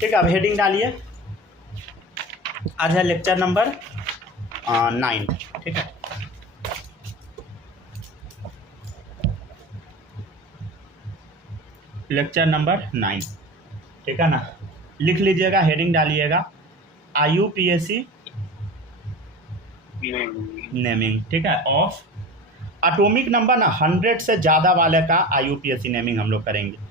ठीक है, अब हेडिंग डालिए। आज है लेक्चर नंबर 9। ठीक है, लेक्चर नंबर 9। ठीक है ना, लिख लीजिएगा, हेडिंग डालिएगा IUPAC नेमिंग। ठीक है, ऑफ एटॉमिक नंबर ना 100 से ज़्यादा वाले का IUPAC नेमिंग हम लोग करेंगे।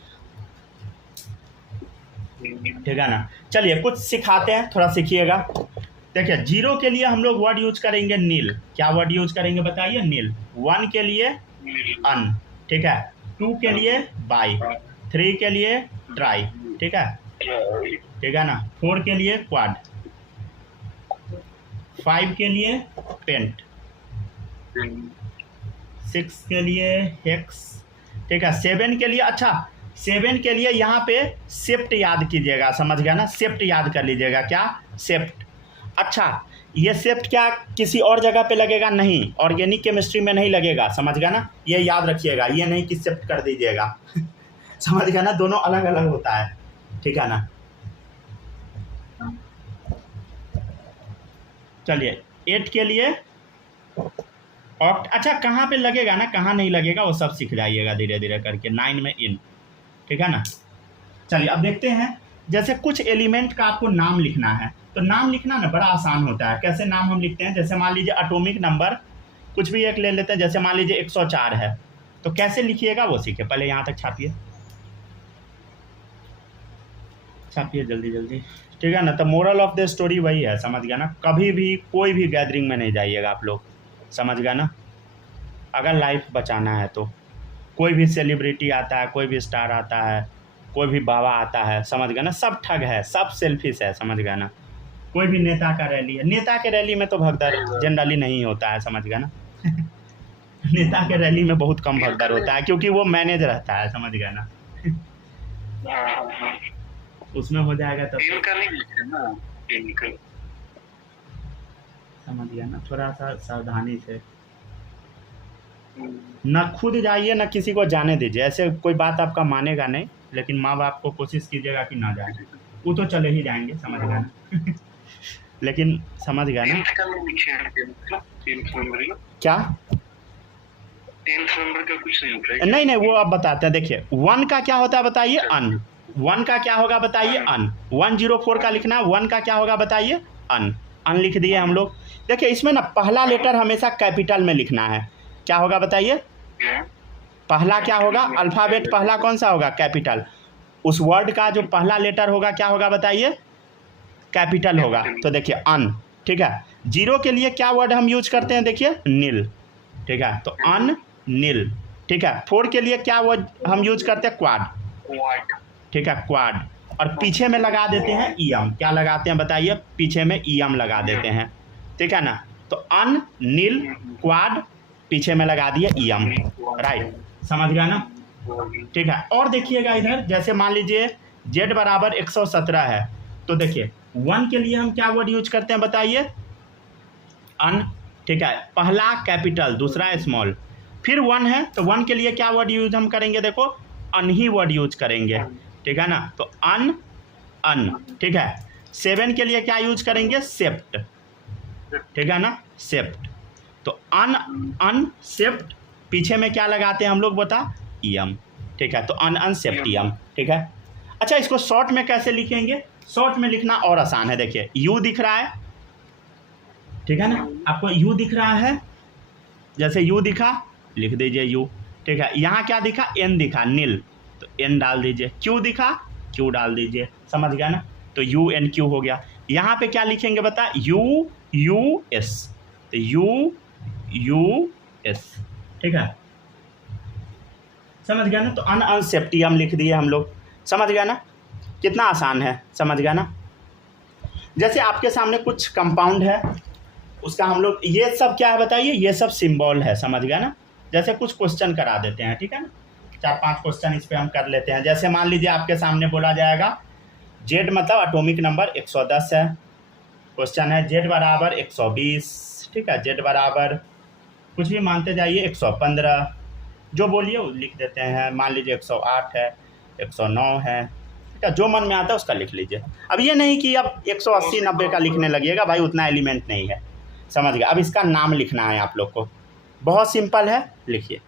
ठीक है ना, चलिए कुछ सिखाते हैं, थोड़ा सीखिएगा। देखिए, 0 के लिए हम लोग वर्ड यूज करेंगे नील। क्या वर्ड यूज करेंगे बताइए? नील। 1 के लिए अन। ठीक है, 2 के लिए बाई, 3 के लिए ट्राई। ठीक है, ठीक है ना, 4 के लिए क्वाड, 5 के लिए पेंट, 6 के लिए हेक्स। ठीक है, 7 के लिए, अच्छा 7 के लिए यहाँ पे सेप्ट याद कीजिएगा, समझ गया ना? सेप्ट याद कर लीजिएगा। क्या? सेप्ट। अच्छा, ये सेप्ट क्या किसी और जगह पे लगेगा? नहीं, ऑर्गेनिक केमिस्ट्री में नहीं लगेगा, समझ गया ना? ये याद रखिएगा, ये नहीं कि सेप्ट कर दीजिएगा समझ गया ना? दोनों अलग अलग होता है। ठीक है ना, चलिए 8 के लिए ऑक्ट। अच्छा, कहाँ पे लगेगा ना, कहाँ नहीं लगेगा वो सब सीख जाइएगा धीरे धीरे करके। 9 में इन। ठीक है ना, चलिए अब देखते हैं। जैसे कुछ एलिमेंट का आपको नाम लिखना है, तो नाम लिखना ना बड़ा आसान होता है। कैसे नाम हम लिखते हैं? जैसे मान लीजिए एटॉमिक नंबर कुछ भी एक ले लेते हैं, जैसे मान लीजिए 104 है, तो कैसे लिखिएगा वो सीखे। पहले यहाँ तक छापिए, छापिए जल्दी जल्दी। ठीक है ना, तो मोरल ऑफ द स्टोरी वही है, समझ गया ना? कभी भी कोई भी गैदरिंग में नहीं जाइएगा आप लोग, समझ गया ना? अगर लाइफ बचाना है तो। कोई भी सेलिब्रिटी आता है, कोई भी स्टार आता है, कोई भी बाबा आता है, समझ गया ना? सब ठग है, सब सेल्फिश है, समझ गया ना? कोई भी नेता का रैली है, नेता के रैली में तो भगदड़ जनरली नहीं होता है, समझ गया ना? नेता के रैली में बहुत कम भगदड़ होता है, क्योंकि वो मैनेज रहता है, समझ गया ना? उसमें हो जाएगा तब, समझ गया ना? थोड़ा सा सावधानी से, न खुद जाइए न किसी को जाने दीजिए। ऐसे कोई बात आपका मानेगा नहीं, लेकिन माँ बाप को कोशिश कीजिएगा कि ना जाए। वो तो चले ही जाएंगे, समझ गया ना? लेकिन समझ गया ना? क्या 10th नंबर का कुछ नहीं होता है? नहीं नहीं, वो आप बताते हैं। देखिए 1 का क्या होता है बताइए? अन। 1 का क्या होगा बताइए? अन। 104 का लिखना है, 1 का क्या होगा बताइए? अन। अन लिख दिए हम लोग। देखिए इसमें ना पहला लेटर हमेशा कैपिटल में लिखना है। क्या होगा बताइए? पहला क्या होगा? अल्फ़ाबेट पहला कौन सा होगा? कैपिटल। उस वर्ड का जो पहला लेटर होगा क्या होगा बताइए? कैपिटल होगा। तो देखिए अन। ठीक है, 0 के लिए क्या वर्ड हम यूज करते हैं? देखिए नील। ठीक है, तो अन नील। ठीक है, 4 के लिए क्या वर्ड हम यूज करते हैं? क्वाड। ठीक है, क्वाड। और पीछे में लगा देते हैं ईएम। क्या लगाते हैं बताइए? पीछे में ईएम लगा देते हैं। ठीक है ना, तो अन नील क्वाड, पीछे में लगा दिए ईएम। राइट, समझ गया ना? ठीक है, और देखिएगा इधर, जैसे मान लीजिए z बराबर 117 है, तो देखिए 1 के लिए हम क्या वर्ड यूज करते हैं बताइए? अन। ठीक है, पहला कैपिटल, दूसरा स्मॉल, फिर 1 है, तो 1 के लिए क्या वर्ड यूज हम करेंगे? देखो अन ही वर्ड यूज करेंगे। ठीक है ना, तो अन अन। ठीक है, 7 के लिए क्या यूज करेंगे? सेप्ट। ठीक है ना, सेप्ट। तो अन अन सेप्ट, पीछे में क्या लगाते हैं हम लोग बता? ईएम। ठीक है, तो अन अन सेप्टियम। ठीक है, अच्छा इसको शॉर्ट में कैसे लिखेंगे? शॉर्ट में लिखना और आसान है। देखिए यू दिख रहा है, ठीक है ना? आपको यू दिख रहा है, जैसे यू दिखा लिख दीजिए यू। ठीक है, यहाँ क्या दिखा? एन दिखा, नील, तो एन डाल दीजिए। क्यू दिखा, क्यू डाल दीजिए, समझ गया ना? तो यू एन क्यू हो गया। यहाँ पे क्या लिखेंगे बता? यू यू एस, तो यू यू एस। ठीक है, समझ गया ना? तो अन अनसेप्टियम लिख दिए हम लोग, समझ गया ना? कितना आसान है, समझ गया ना? जैसे आपके सामने कुछ कंपाउंड है, उसका हम लोग, ये सब क्या है बताइए? ये सब सिंबल है, समझ गया ना? जैसे कुछ क्वेश्चन करा देते हैं, ठीक है ना? 4-5 क्वेश्चन इस पे हम कर लेते हैं। जैसे मान लीजिए आपके सामने बोला जाएगा जेड मतलब एटॉमिक नंबर 110 है। क्वेश्चन है जेड बराबर 120। ठीक है, जेड बराबर कुछ भी मानते जाइए, 115, जो बोलिए वो लिख देते हैं। मान लीजिए 108 है, 109 है, क्या जो मन में आता है उसका लिख लीजिए। अब ये नहीं कि अब 180 90 का लिखने लगिएगा भाई, उतना एलिमेंट नहीं है, समझ गए। अब इसका नाम लिखना है आप लोग को, बहुत सिंपल है, लिखिए।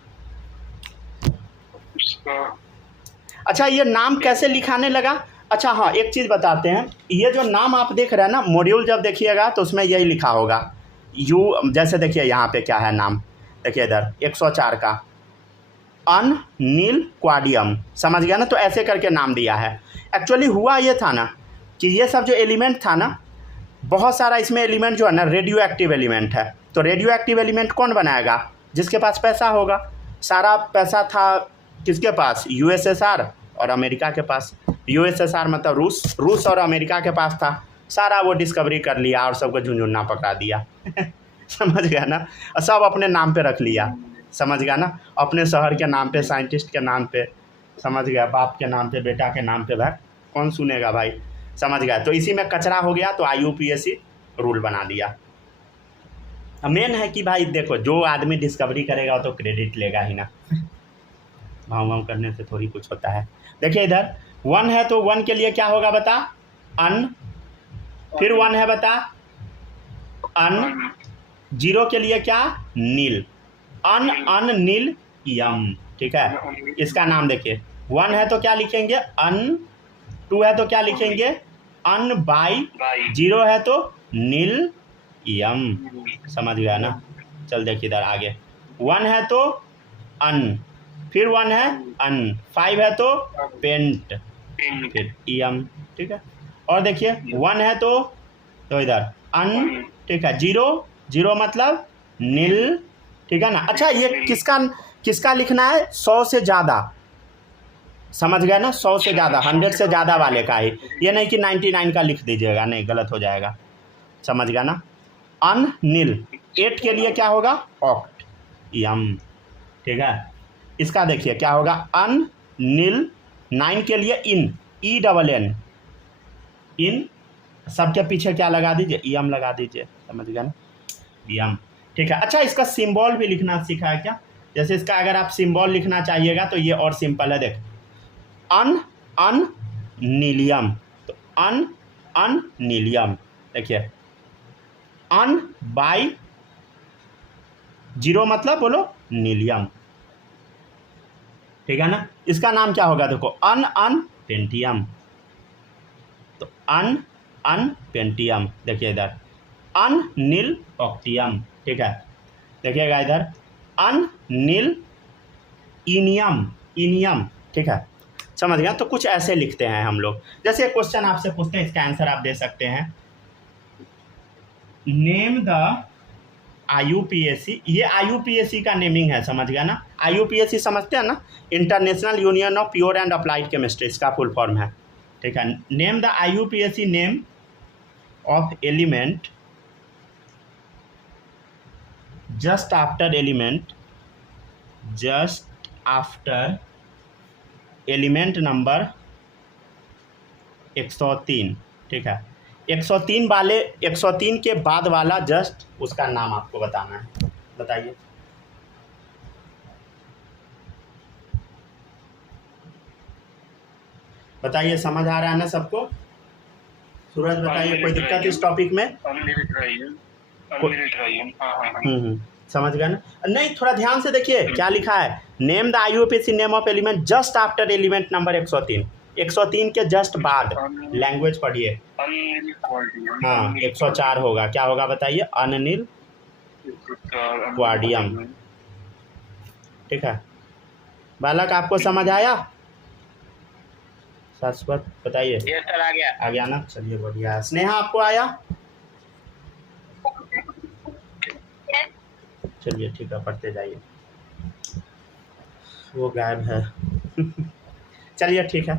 अच्छा ये नाम कैसे लिखाने लगा? अच्छा हाँ, एक चीज़ बताते हैं, ये जो नाम आप देख रहे हैं ना, मॉड्यूल जब देखिएगा तो उसमें यही लिखा होगा जैसे देखिए यहाँ पे क्या है नाम, देखिए इधर 104 का अननील क्वाडियम, समझ गया ना। तो ऐसे करके नाम दिया है। एक्चुअली हुआ ये था ना कि ये सब जो एलिमेंट था ना, बहुत सारा इसमें एलिमेंट जो है ना रेडियो एक्टिव एलिमेंट है। तो रेडियो एक्टिव एलिमेंट कौन बनाएगा? जिसके पास पैसा होगा। सारा पैसा था किसके पास? यूएसएसआर और अमेरिका के पास। यूएसएसआर मतलब रूस और अमेरिका के पास था। सारा वो डिस्कवरी कर लिया और सबको झुंझुन्ना पकड़ा दिया समझ गया ना। और सब अपने नाम पे रख लिया, समझ गया ना। अपने शहर के नाम पे, साइंटिस्ट के नाम पे, समझ गया, बाप के नाम पे, बेटा के नाम पे। भाई कौन सुनेगा भाई, समझ गया। तो इसी में कचरा हो गया, तो IUPAC रूल बना दिया। मेन है कि भाई देखो, जो आदमी डिस्कवरी करेगा वो तो क्रेडिट लेगा ही ना भाव भाव करने से थोड़ी कुछ होता है। देखिए इधर 1 है तो 1 के लिए क्या होगा बता? अन। फिर 1 है बता? अन। 0 के लिए क्या? नील। अन नील यम, ठीक है। इसका नाम देखिए, 1 है तो क्या लिखेंगे? अन। 2 है तो क्या लिखेंगे? अन बाई। 0 है तो नील यम, समझ गया ना। चल देखिए इधर आगे, 1 है तो अन, फिर 1 है अन, 5 है तो पेंट, फिर यम, ठीक है। और देखिए 1 है तो इधर अन, ठीक है। 0 मतलब नील, ठीक है ना। अच्छा ये किसका लिखना है? 100 से ज़्यादा, समझ गए ना। 100 से ज़्यादा, 100 से ज़्यादा वाले का ही, ये नहीं कि 99 का लिख दीजिएगा, नहीं, गलत हो जाएगा, समझ गया ना। अन नील। 8 के लिए क्या होगा? ऑक्ट यम, ठीक है। इसका देखिए क्या होगा? अन नील। 9 के लिए इन, ENN, इन। सबके पीछे क्या लगा दीजिए? यम लगा दीजिए, समझ गया ना, यम, ठीक है। अच्छा इसका सिंबल भी लिखना सीखा है क्या? जैसे इसका अगर आप सिंबल लिखना चाहिएगा तो ये और सिंपल है, देख, अन नीलियम। तो अन नीलियम, देखिए अन बाई 0 मतलब बोलो नीलियम, ठीक है ना। इसका नाम क्या होगा? देखो अन पेंटियम। तो अन पेंटियम, देखिए इधर अन नील ऑक्टियम, ठीक है। देखिएगा इधर अन नील इनियम, ठीक है, समझ गया। तो कुछ ऐसे लिखते हैं हम लोग। जैसे क्वेश्चन आपसे पूछते हैं, इसका आंसर आप दे सकते हैं, नेम द IUPAC। ये IUPAC का नेमिंग है, समझ गया ना। IUPAC समझते हैं ना, international union of pure and applied chemistry, इसका फुल फॉर्म है, ठीक है। Name the IUPAC name of element just after element number 103, ठीक है। 103 के बाद वाला जस्ट उसका नाम आपको बताना है, बताइए। बताइए, समझ आ रहा है ना सबको? सूरज बताइए, कोई दिक्कत इस टॉपिक में? समझ गए ना। नहीं, थोड़ा ध्यान से देखिए क्या लिखा है। Name the IUPAC name of element just after element number 103 के जस्ट बाद। लैंग्वेज पढ़िए। हाँ 104 होगा, क्या होगा बताइए? अननील क्वाडियम, ठीक है। बालक आपको समझ आया? शाश्वत बताइए। सर आ गया ना, चलिए बढ़िया। स्नेहा आपको आया? चलिए ठीक है, पढ़ते जाइए, वो गायब है चलिए ठीक है।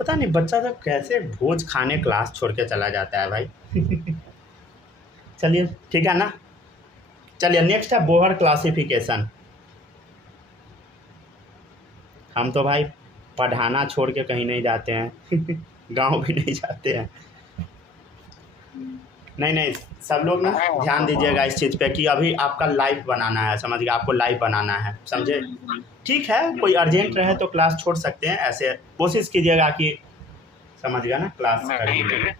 पता नहीं बच्चा जब कैसे भोज खाने क्लास छोड़ के चला जाता है भाई चलिए ठीक है ना। चलिए नेक्स्ट है बोहर क्लासिफिकेशन। हम तो भाई पढ़ाना छोड़ के कहीं नहीं जाते हैं गांव भी नहीं जाते हैं। नहीं नहीं, सब लोग ना ध्यान दीजिएगा इस चीज़ पे कि अभी आपका लाइव बनाना है, समझ गए, आपको लाइव बनाना है, समझे। ठीक है, कोई अर्जेंट रहे तो क्लास छोड़ सकते हैं, ऐसे कोशिश कीजिएगा कि समझ गया ना, क्लास करिए।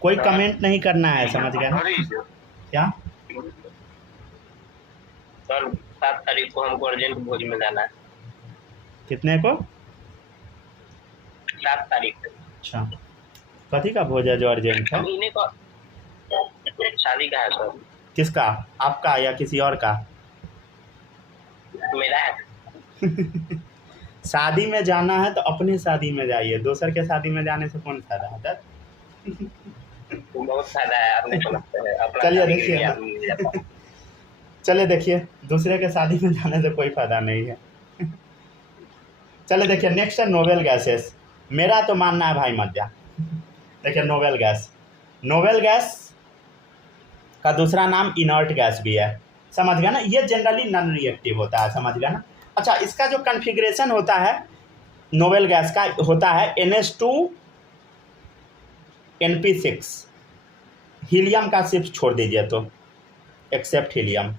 कोई कमेंट नहीं करना है, समझ गया ना। क्या सर 7 तारीख को हमको अर्जेंट भोज में जाना है। कितने को? 7 तारीख को। अच्छा, कथी का भोज है जो अर्जेंट है? महीने का शादी का है सर। किसका, आपका या किसी और का? मेरा है। शादी में जाना है तो अपनी शादी में जाइए, दूसर के शादी में जाने से कौन फायदा होता है? बहुत फायदा है, आपने समझते हैं। अपना चलिए शादी देखिए। के लिए आदमी मिल जाता है। चले देखिए, दूसरे के शादी में जाने से कोई फायदा नहीं है। चले देखिए, नेक्स्ट है नोवेल गैसेस। मेरा तो मानना है भाई मत जा। देखिए नोवेल गैस, नोवेल गैस का दूसरा नाम इनर्ट गैस भी है, समझ गया ना। ये जनरली नॉन रिएक्टिव होता है, समझ गया ना। अच्छा, इसका जो कन्फिग्रेशन होता है नोवेल गैस का होता है NH2NP6। हीलियम का सिर्फ छोड़ दीजिए तो, except helium,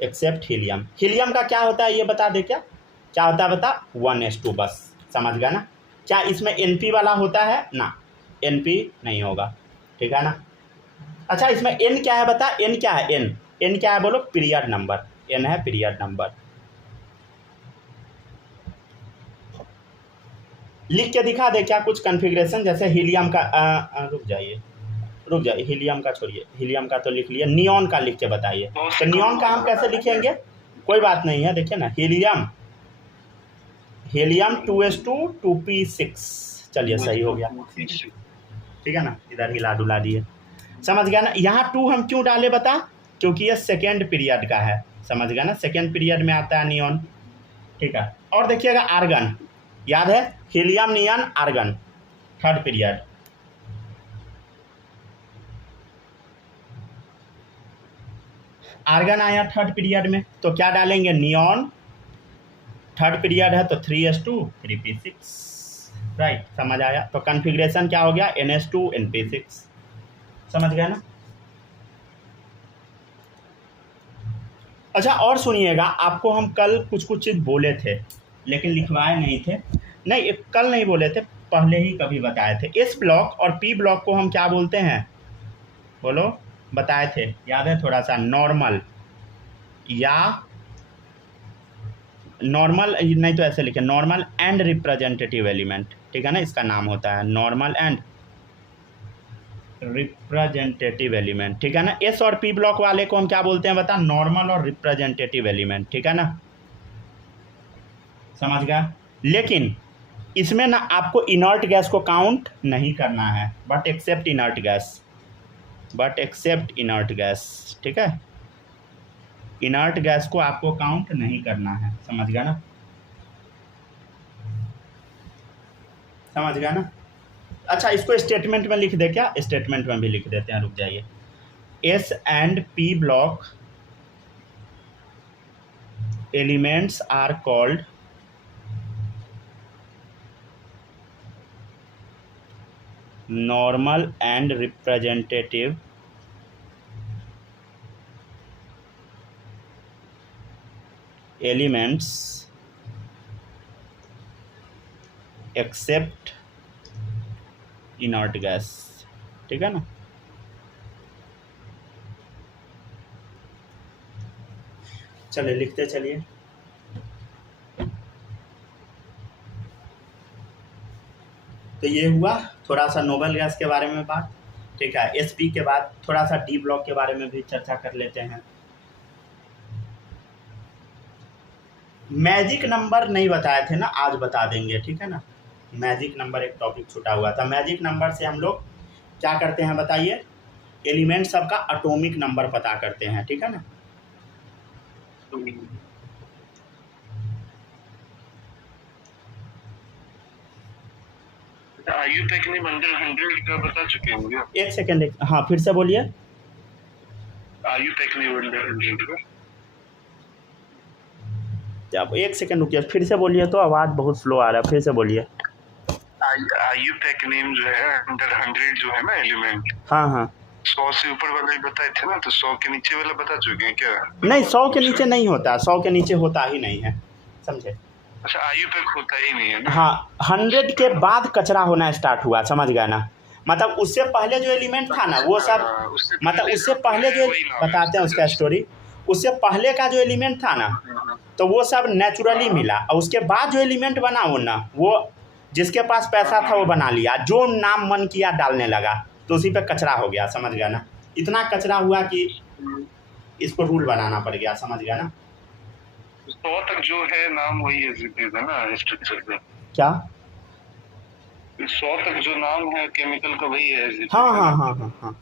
except helium. Helium का क्या होता है ये बता दे, क्या क्या होता है बता? 1s2 बस, समझ गया ना। क्या इसमें NP वाला होता है ना? NP नहीं होगा, ठीक है ना। अच्छा, इसमें N क्या है बता? N क्या है? N क्या है बोलो? Period number. N है पीरियड नंबर। लिख के दिखा दे क्या कुछ कन्फिग्रेशन, जैसे हीलियम का रुक जाइए, हीलियम का छोड़िए, हीलियम का तो लिख लिया, नियॉन का लिख के बताइए। तो नियॉन का हम कैसे लिखेंगे? कोई बात नहीं है, देखिए ना, हीलियम 2s2 2p6। चलिए सही हो गया, ठीक है ना। इधर हिला डुला दिए, समझ गया ना। यहाँ 2 हम क्यों डाले बता? क्योंकि ये सेकेंड पीरियड का है, समझ गया ना। सेकेंड पीरियड में आता है नियॉन, ठीक है। और देखिएगा आर्गन, याद है, helium neon argon, third period. Argon आया थर्ड पीरियड में, तो क्या डालेंगे? नियॉन। थर्ड पीरियड है तो 3s2 3p6, राइट, समझ आया। तो कन्फिग्रेशन क्या हो गया? NH2NP6, समझ गया ना। अच्छा, और सुनिएगा, आपको हम कल कुछ चीज़ बोले थे लेकिन लिखवाए नहीं थे। नहीं, कल नहीं बोले थे, पहले ही कभी बताए थे। S ब्लॉक और P ब्लॉक को हम क्या बोलते हैं बोलो? बताए थे, याद है थोड़ा सा? नॉर्मल या नॉर्मल, नहीं तो ऐसे लिखे, नॉर्मल एंड रिप्रेजेंटेटिव एलिमेंट, ठीक है ना। इसका नाम होता है नॉर्मल एंड रिप्रेजेंटेटिव एलिमेंट, ठीक है ना। S और P ब्लॉक वाले को हम क्या बोलते हैं बता? नॉर्मल और रिप्रेजेंटेटिव एलिमेंट, ठीक है ना, समझ गया। लेकिन इसमें ना आपको इनर्ट गैस को काउंट नहीं करना है, बट एक्सेप्ट इनर्ट गैस, ठीक है। इनर्ट गैस को आपको काउंट नहीं करना है, समझ गया ना, समझ गया ना। अच्छा, इसको स्टेटमेंट में लिख दे क्या? स्टेटमेंट में भी लिख देते हैं, रुक जाइए। S and P block elements are called normal and representative elements except inert gas, ठीक है ना। चलिए लिखते चलिए। तो ये हुआ थोड़ा सा नोबेल गैस के बारे में बात, ठीक है। SP के बाद थोड़ा सा D ब्लॉक के बारे में भी चर्चा कर लेते हैं। मैजिक नंबर नहीं बताए थे ना, आज बता देंगे, ठीक है ना। मैजिक नंबर एक टॉपिक छूटा हुआ था। मैजिक नंबर से हम लोग क्या करते हैं बताइए? एलिमेंट सबका एटॉमिक नंबर पता करते हैं, ठीक है ना। IUPAC 100 का बता चुके होंगे। एक सेकेंड, हाँ फिर से बोलिए। IUPAC 100 का आप एक सेकेंड रुकिए, फिर से बोलिए, तो आवाज़ बहुत स्लो आ रहा है, फिर से बोलिए। IUPAC नेम जो है अंडर 100 जो है ना एलिमेंट, हाँ हाँ 100 से ऊपर वाला ही बताए थे ना, तो 100 के नीचे वाला बता चुके हैं क्या? नहीं, 100 के नीचे नहीं होता, 100 के नीचे होता ही नहीं है, समझे। अच्छा, IUPAC होता ही नहीं है ना? हाँ, 100 के बाद कचरा होना स्टार्ट हुआ, समझ गया ना। मतलब उससे पहले जो एलिमेंट था ना वो सब, मतलब उससे पहले जो, बताते हैं उसका स्टोरी। उससे पहले का जो एलिमेंट था ना तो वो सब नेचुरली मिला, और उसके बाद जो एलिमेंट बना वो ना, वो जिसके पास पैसा था वो बना लिया, जो नाम मन किया डालने लगा, तो उसी पे कचरा हो गया, समझ गया ना। इतना कचरा हुआ कि इसको रूल बनाना पड़ गया, समझ गया ना। 100 तक जो है नाम वही है ना स्ट्रक्चर पे। क्या? 100 तक जो नाम है केमिकल का वही है। हाँ हाँ हाँ हाँ हाँ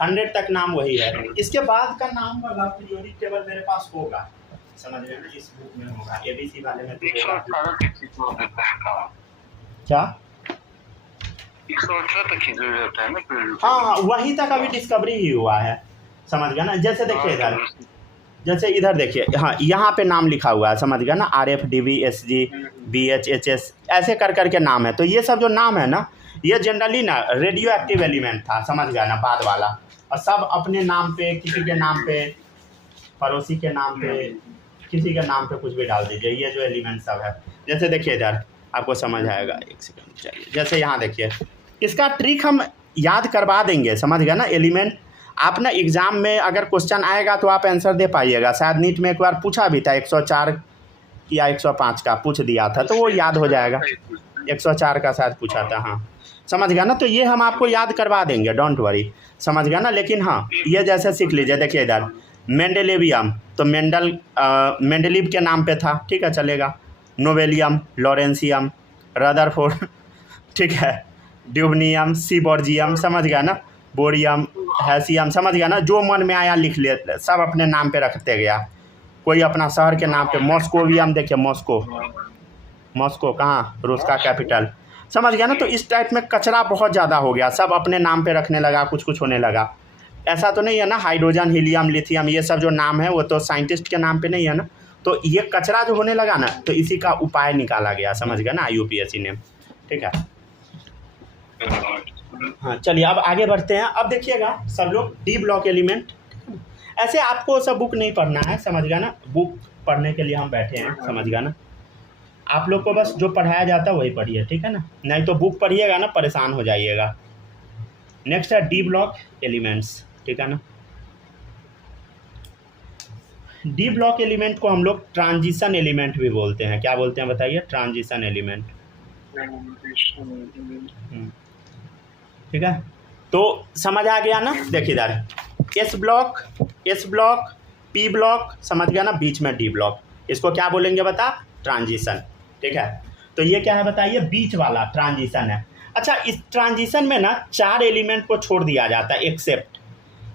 100 तक नाम वही है। इसके बाद का नाम वाला पीरियोडिक टेबल मेरे पास होगा, समझ रहे हैं ना, इस बुक में होगा, ABC वाले में। 118 तक ही जो देता है काम। क्या? 118 तक ही जो रहता है ना। हाँ हाँ वहीं तक अभी डिस्कवरी ही हुआ है, समझ गया ना। जैसे देखिए इधर, जैसे इधर देखिए, हाँ यहाँ पे नाम लिखा हुआ है, समझ गया ना, RFDB SG BH HS ऐसे कर करके नाम है। तो ये सब जो नाम है ना, ये जनरली ना रेडियो एक्टिव एलिमेंट था, समझ गया ना, बाद वाला। और सब अपने नाम पे, किसी के नाम पे, पड़ोसी के नाम पे, किसी के नाम पे कुछ भी डाल दीजिए, ये जो एलिमेंट सब है। जैसे देखिए इधर आपको समझ आएगा, एक सेकंड चलिए। जैसे यहाँ देखिए, इसका ट्रिक हम याद करवा देंगे, समझ गया ना। एलिमेंट आप ना एग्ज़ाम में अगर क्वेश्चन आएगा तो आप आंसर दे पाइएगा। शायद नीट में एक बार पूछा भी था, 104 या 105 का पूछ दिया था, तो वो याद हो जाएगा। 104 का शायद पूछा था, हाँ समझ गया ना। तो ये हम आपको याद करवा देंगे, डोंट वरी, समझ गया ना। लेकिन हाँ ये जैसे सीख लीजिए, देखिए इधर मेंडेलेवियम, तो मेंडेलीव के नाम पे था, ठीक है चलेगा। नोवेलियम, लॉरेंसियम, रदरफोर्ड, ठीक है, ड्यूबनियम, सीबॉर्जियम, समझ गया ना, बोरियम, हैसियम, समझ गया ना। जो मन में आया लिख ले, सब अपने नाम पे रखते गया। कोई अपना शहर के नाम पे, मॉस्कोवियम, देखिए मॉस्को कहाँ, रूस का कैपिटल, समझ गया ना। तो इस टाइप में कचरा बहुत ज़्यादा हो गया, सब अपने नाम पे रखने लगा, कुछ कुछ होने लगा। ऐसा तो नहीं है ना, हाइड्रोजन, हीलियम, लिथियम, ये सब जो नाम है वो तो साइंटिस्ट के नाम पे नहीं है ना। तो ये कचरा जो होने लगा ना, तो इसी का उपाय निकाला गया, समझ गया ना, IUPAC ने, ठीक है। हाँ चलिए अब आगे बढ़ते हैं। अब देखिएगा सब लोग, D ब्लॉक एलिमेंट, ऐसे आपको सब बुक नहीं पढ़ना है, समझ गया ना। बुक पढ़ने के लिए हम बैठे हैं, समझ गया ना। आप लोग को बस जो पढ़ाया जाता है वही पढ़िए, ठीक है ना, नहीं तो बुक पढ़िएगा ना परेशान हो जाइएगा। नेक्स्ट है D ब्लॉक एलिमेंट्स, ठीक है ना। D ब्लॉक एलिमेंट को हम लोग ट्रांजिशन एलिमेंट भी बोलते हैं। क्या बोलते हैं बताइए? ट्रांजिशन एलिमेंट, ठीक है। तो समझ आ गया ना। देखिए इधर S ब्लॉक, P ब्लॉक, समझ गया ना, बीच में D ब्लॉक, इसको क्या बोलेंगे बता? ट्रांजिशन, ठीक है। तो ये क्या है बताइए? बीच वाला ट्रांजिशन है। अच्छा, इस ट्रांजिशन में ना 4 एलिमेंट को छोड़ दिया जाता है,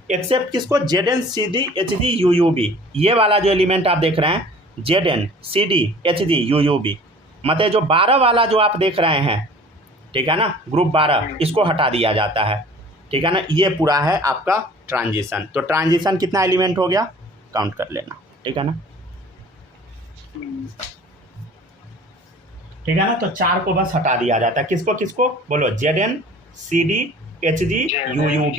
एक्सेप्ट किसको? ZN CD HG UUB। ये वाला जो एलिमेंट आप देख रहे हैं, ZN CD HG UUB, मतलब जो 12 वाला जो आप देख रहे हैं, ठीक है ना, ग्रुप 12, इसको हटा दिया जाता है, ठीक है ना। ये पूरा है आपका ट्रांजिशन। तो ट्रांजिशन कितना एलिमेंट हो गया, काउंट कर लेना, ठीक है ना, ठीक है ना। तो 4 को बस हटा दिया जाता है, किसको किसको बोलो? ZN CD HG UUB,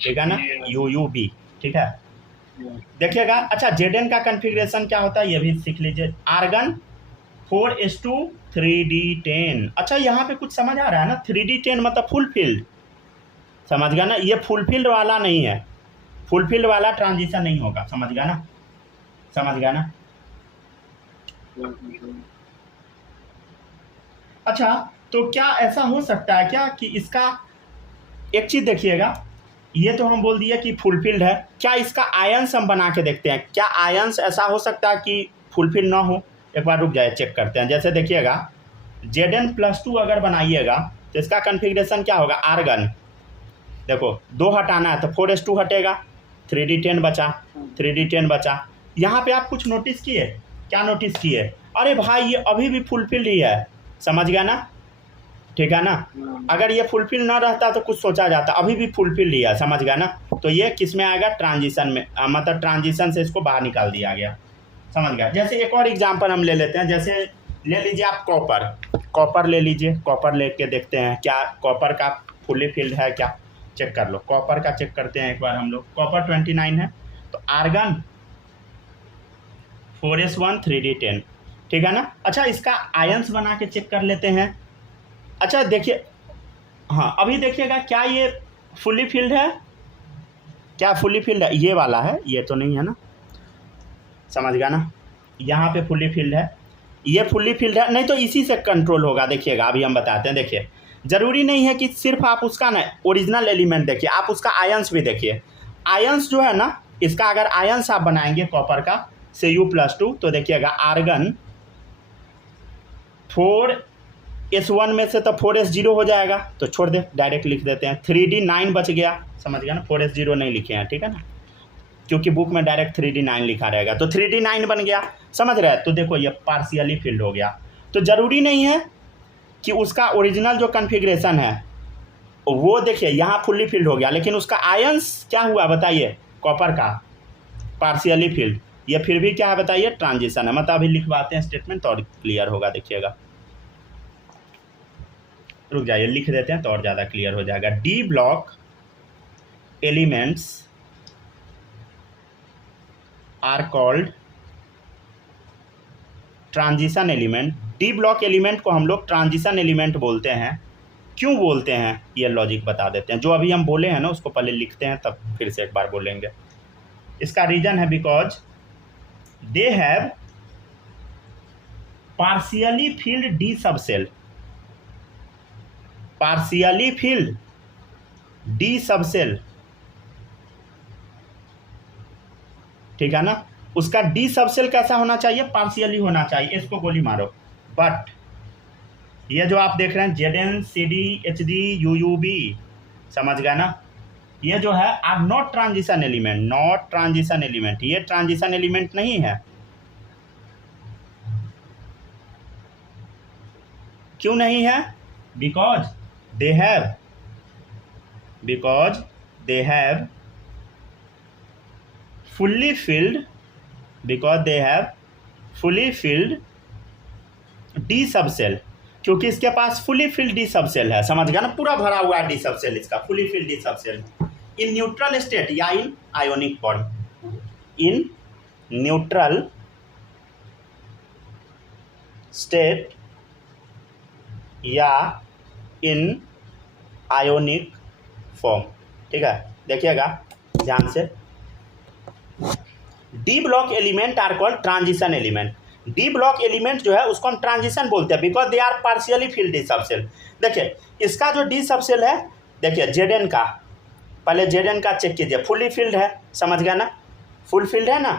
ठीक है ना, UUB, ठीक है। देखिएगा, अच्छा ZN का कन्फिग्रेशन क्या होता है ये भी सीख लीजिए। Argon 4:3D10। अच्छा यहाँ पे कुछ समझ आ रहा है ना, 3D10 मतलब फुलफिल्ड, समझ गया ना। ये फुलफिल्ड वाला नहीं है, फुलफिल्ड वाला ट्रांजिशन नहीं होगा, समझ गया ना, समझ गया ना। अच्छा तो क्या ऐसा हो सकता है क्या कि इसका एक चीज़ देखिएगा, ये तो हम बोल दिए कि फुलफिल्ड है, क्या इसका आयंस हम बना के देखते हैं, क्या आयंस ऐसा हो सकता है कि फुलफिल्ड ना हो? एक बार रुक जाए, चेक करते हैं। जैसे देखिएगा ZN+2 अगर बनाइएगा तो इसका कन्फिग्रेशन क्या होगा? आर्गन, देखो 2 हटाना है तो 4s2 हटेगा, 3D10 बचा, 3D10 बचा। यहाँ पे आप कुछ नोटिस किए? क्या नोटिस किए? अरे भाई ये अभी भी फुलफिल्ड ही है, समझ गया ना, ठीक है ना। अगर ये फुलफिल ना रहता तो कुछ सोचा जाता, अभी भी फुलफिल लिया, समझ गया ना। तो ये किस में आएगा? ट्रांजिशन में, मतलब ट्रांजिशन से इसको बाहर निकाल दिया गया, समझ गया। जैसे एक और एग्जांपल हम ले लेते हैं, जैसे ले लीजिए आप कॉपर, कॉपर ले लीजिए, कॉपर लेके देखते हैं क्या कॉपर का फुली फिल्ड है क्या, चेक कर लो। कॉपर का चेक करते हैं एक बार हम लोग। कॉपर 29 है, तो आर्गन 4s1 3d10, ठीक है ना। अच्छा, इसका आयंस बना के चेक कर लेते हैं। अच्छा देखिए, हाँ अभी देखिएगा क्या ये फुली फिल्ड है, क्या फुली फिल्ड है, ये वाला है, ये तो नहीं है ना, समझ गया ना। यहाँ पे फुली फिल्ड है, ये फुली फिल्ड है, नहीं तो इसी से कंट्रोल होगा। देखिएगा अभी हम बताते हैं। देखिए ज़रूरी नहीं है कि सिर्फ आप उसका ना ओरिजिनल एलिमेंट देखिए, आप उसका आयंस भी देखिए। आयंस जो है ना, इसका अगर आयंस आप बनाएंगे कॉपर का Cu+2, तो देखिएगा आर्गन 4s1 में से तो 4s0 हो जाएगा, तो छोड़ दे, डायरेक्ट लिख देते हैं। 3d9 बच गया, समझ गया ना, 4s0 नहीं लिखे हैं, ठीक है ना, क्योंकि बुक में डायरेक्ट 3d9 लिखा रहेगा, तो 3d9 बन गया, समझ रहे हैं। तो देखो ये पार्शियली फिल्ड हो गया। तो ज़रूरी नहीं है कि उसका ओरिजिनल जो कन्फिग्रेशन है वो देखिए यहाँ फुल्ली फिल्ड हो गया, लेकिन उसका आयंस क्या हुआ बताइए, कॉपर का पार्शियली फिल्ड, ये फिर भी क्या है बताइए, ट्रांजिशन है। मतलब अभी लिखवाते हैं स्टेटमेंट, और क्लियर होगा। देखिएगा, रुक जाइए, लिख देते हैं तो और ज़्यादा क्लियर हो जाएगा। D block elements are called transition element. D block element को हम लोग ट्रांजिशन एलिमेंट बोलते हैं। क्यों बोलते हैं ये लॉजिक बता देते हैं। जो अभी हम बोले हैं ना उसको पहले लिखते हैं, तब फिर से एक बार बोलेंगे। इसका रीजन है because they have partially filled D subshell, partially filled D subshell, ठीक है ना। उसका डी सबसेल कैसा होना चाहिए, पार्शियली होना चाहिए। इसको गोली मारो। बट ये जो आप देख रहे हैं Zn Cd Hd UUB, समझ गया ना, ये जो है are not transition element, not transition element, ये ट्रांजिशन एलिमेंट नहीं है। क्यों नहीं है, because they have fully filled, because they have fully filled D subshell, क्योंकि इसके पास फुली फिल्ड डी सबसेल है, समझ गया ना, पूरा भरा हुआ है डी सबसेल इसका, fully filled D subshell in neutral state या in ionic form, in neutral state या इन आयोनिक फॉर्म, ठीक है। देखिएगा ध्यान से, D block element are called transition element. D block element जो है उसको हम ट्रांजिशन बोलते हैं, because they are partially filled D subshell. देखिए इसका जो डी सबसेल है, देखिए Zn का, पहले Zn का चेक कीजिए, फुली फिल्ड है, समझ गया ना, फुल फिल्ड है ना।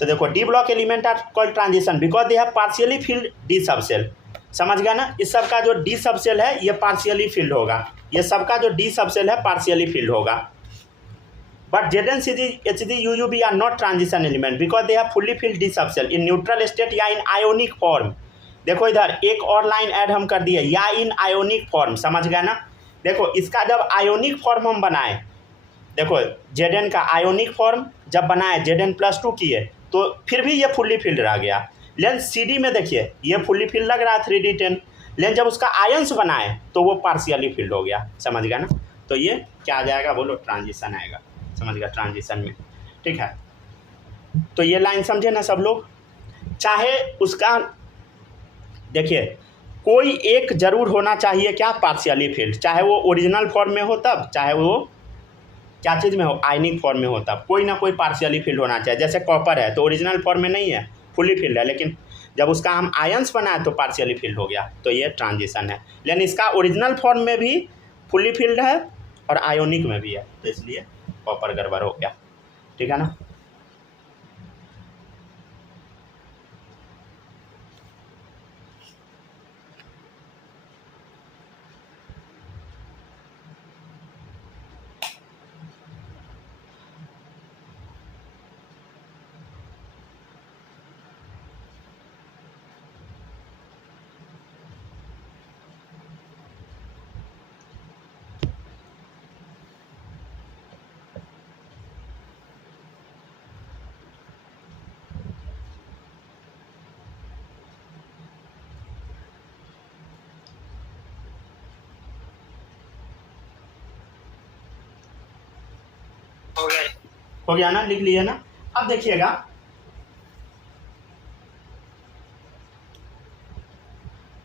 तो देखो D block element are called transition because they have partially filled D subshell, समझ गया ना। इस सब का जो डी सबसेल है ये पार्शियली फिल्ड होगा, ये सबका जो डी सबसेल है पार्शियली फिल्ड होगा। But Zn Cd Hd UUB are not transition element because they have fully filled D subshell in neutral state या इन आयोनिक फॉर्म। देखो इधर एक और लाइन ऐड हम कर दिए, या इन आयोनिक फॉर्म, समझ गया ना। देखो इसका जब आयोनिक फॉर्म हम बनाए, देखो Zn का आयोनिक फॉर्म जब बनाए Zn+2 किए, तो फिर भी ये फुल्ली फिल्ड रह गया। लेकिन Cd में देखिए ये फुल्ली फिल्ड लग रहा है 3d10, लेकिन जब उसका आयंस बनाए तो वो पार्शियली फिल्ड हो गया, समझ गया ना। तो ये क्या आ जाएगा, बोलो, ट्रांजिशन आएगा, समझ गया, ट्रांजिशन में, ठीक है। तो ये लाइन समझे ना सब लोग। चाहे उसका देखिए कोई एक जरूर होना चाहिए क्या, पार्शियली फिल्ड, चाहे वो ओरिजिनल फॉर्म में हो तब, चाहे वो क्या चीज़ में हो, आयनिक फॉर्म में हो तब, कोई ना कोई पार्शियली फिल्ड होना चाहिए। जैसे कॉपर है तो ओरिजिनल फॉर्म में नहीं है, फुली फिल्ड है, लेकिन जब उसका हम आयंस बनाए तो पार्शियली फिल्ड हो गया, तो ये ट्रांजिशन है। लेकिन इसका ओरिजिनल फॉर्म में भी फुली फिल्ड है और आयोनिक में भी है, तो इसलिए कॉपर गड़बड़ हो गया, ठीक है ना। हो गया। हो गया ना, लिख लिए ना। अब देखिएगा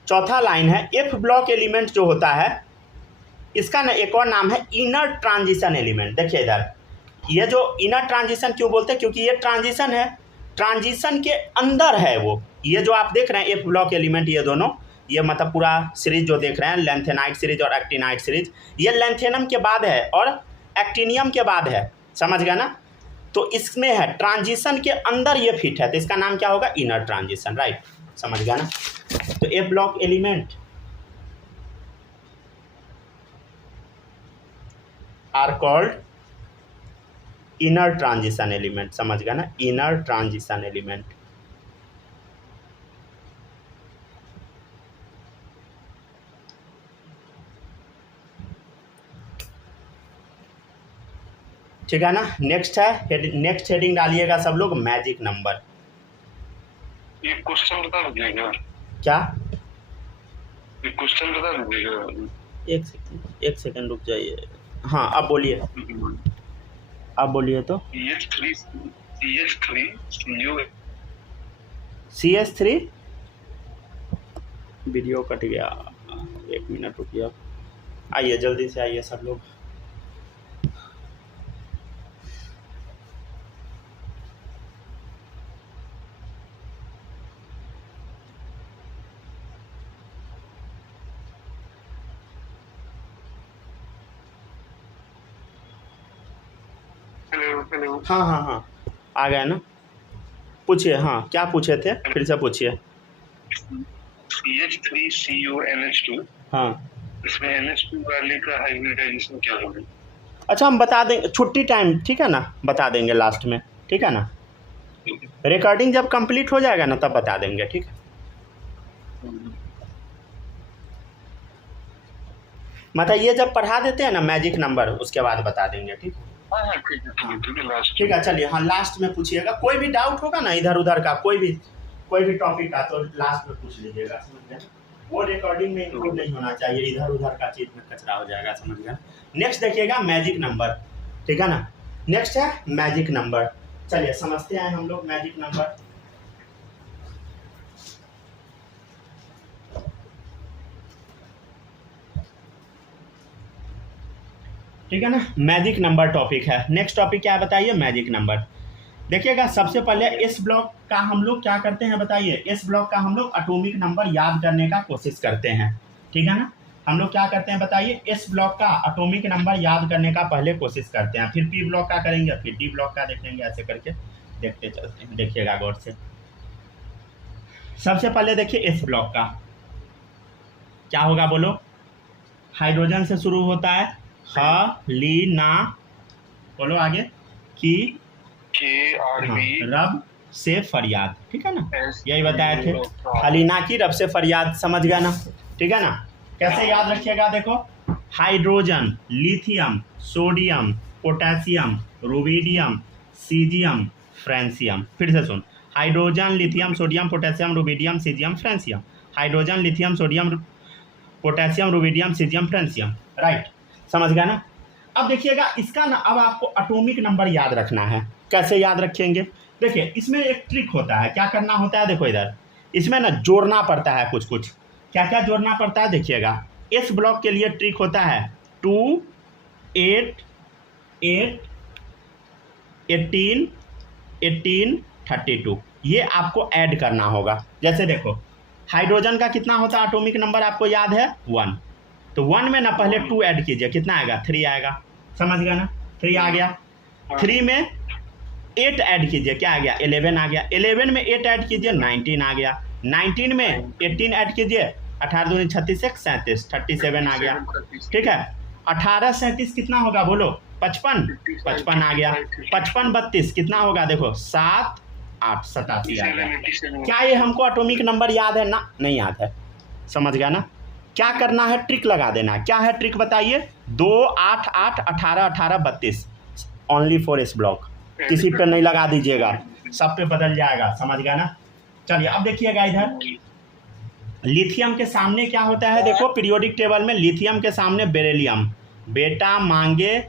चौथा लाइन है, एफ ब्लॉक एलिमेंट जो होता है इसका ना एक और नाम है इनर ट्रांजिशन एलिमेंट। देखिए इधर, ये जो इनर ट्रांजिशन क्यों बोलते हैं, क्योंकि ये ट्रांजिशन है, ट्रांजिशन के अंदर है वो। ये जो आप देख रहे हैं एफ ब्लॉक एलिमेंट, ये दोनों, ये मतलब पूरा सीरीज जो देख रहे हैं, लेंथेनाइट सीरीज और एक्टिनाइट सीरीज, ये लेंथेनम के बाद है और एक्टिनियम के बाद है, समझ गया ना। तो इसमें है ट्रांजिशन के अंदर ये फिट है, तो इसका नाम क्या होगा, इनर ट्रांजिशन, राइट, समझ गया ना। तो F block element are called inner transition element, समझ गया ना, इनर ट्रांजिशन एलिमेंट। ठीक है ना। नेक्स्ट है, नेक्स्ट हेडिंग डालिएगा सब लोग, मैजिक नंबर। ये क्वेश्चन बता दीजिएगा, क्या, ये क्वेश्चन बता दीजिएगा। एक सेकंड रुक जाइए। हाँ अब बोलिए, अब बोलिए। तो CH3 वीडियो कट गया, 1 मिनट रुकिए। आइए जल्दी से आइए सब लोग। हेलो। हाँ हाँ हाँ आ गया ना, पूछिए। हाँ क्या पूछे थे, फिर से पूछिए। CH3CuNH2, हाँ इसमें NH2 वाले का हाइब्रिडाइजेशन क्या होगा? अच्छा हम बता देंगे छुट्टी टाइम, ठीक है ना, बता देंगे लास्ट में, ठीक है ना। रिकॉर्डिंग जब कंप्लीट हो जाएगा ना तब बता देंगे, ठीक है। मतलब ये जब पढ़ा देते हैं ना मैजिक नंबर, उसके बाद बता देंगे, ठीक है। हाँ ठीक है लास्ट। ठीक है चलिए, हाँ लास्ट में पूछिएगा। कोई भी डाउट होगा ना इधर उधर का, कोई भी टॉपिक का, तो लास्ट में पूछ लीजिएगा, समझ गए। वो रिकॉर्डिंग में इंक्लूड नहीं होना चाहिए, इधर उधर का चीज में कचरा हो जाएगा, समझ गए। नेक्स्ट देखिएगा मैजिक नंबर, ठीक है ना। नेक्स्ट है मैजिक नंबर, चलिए समझते हैं हम लोग मैजिक नंबर। ठीक है ना, मैजिक नंबर टॉपिक है। नेक्स्ट टॉपिक क्या है बताइए, मैजिक नंबर। देखिएगा सबसे पहले एस ब्लॉक का हम लोग क्या करते हैं बताइए, एस ब्लॉक का हम लोग एटॉमिक नंबर याद करने का कोशिश करते हैं, ठीक है ना। हम लोग क्या करते हैं बताइए, एस ब्लॉक का एटॉमिक नंबर याद करने का पहले कोशिश करते हैं, फिर पी ब्लॉक का करेंगे, फिर डी ब्लॉक का देखेंगे, ऐसे करके देखते चलते हैं। देखिएगा गौर से, सबसे पहले देखिए एस ब्लॉक का क्या होगा, बोलो। हाइड्रोजन से शुरू होता है, ना, बोलो आगे, की रब से फरियाद, ठीक है ना, यही बताए थे। हलीना की रब से फरियाद, समझ गया ना, ठीक है ना। कैसे याद रखिएगा, देखो hydrogen, lithium, sodium, potassium, rubidium, caesium, francium. फिर से सुन, hydrogen, lithium, sodium, potassium, rubidium, caesium, francium. Hydrogen, lithium, sodium, potassium, rubidium, caesium, francium, right, समझ गया ना। अब देखिएगा इसका ना, अब आपको एटॉमिक नंबर याद रखना है। कैसे याद रखेंगे, देखिए इसमें एक ट्रिक होता है, क्या करना होता है, देखो इधर, इसमें ना जोड़ना पड़ता है कुछ कुछ। क्या क्या जोड़ना पड़ता है, देखिएगा। एस ब्लॉक के लिए ट्रिक होता है 2, 8, 8, 18, 18, 32, ये आपको ऐड करना होगा। जैसे देखो हाइड्रोजन का कितना होता है एटॉमिक नंबर, आपको याद है 1, तो 1 में ना पहले 2 ऐड कीजिए, कितना आएगा, 3 आएगा, समझ गया ना, 3 आ गया। 3 में 8 ऐड कीजिए, क्या आ गया, 11 आ गया। 11 में 8 ऐड कीजिए, 19 आ गया। 19 में 18 ऐड कीजिए, 18 दूनी 36, 37, 37 आ गया, ठीक है। 18 37 कितना होगा, बोलो, 55, 55 आ गया। 55 32 कितना होगा, देखो 7 8 87 आ गया। क्या ये हमको एटॉमिक नंबर याद है ना, नहीं याद है, समझ गया ना। क्या करना है, ट्रिक लगा देना। क्या है ट्रिक बताइए, 2 8 8 18 18 32, ओनली फॉर एस ब्लॉक, किसी पे नहीं लगा दीजिएगा, सब पे बदल जाएगा, समझ गया ना। चलिए अब देखिएगा इधर, लिथियम के सामने क्या होता है, देखो पीरियोडिक टेबल में लिथियम के सामने बेरिलियम, बेटा मांगे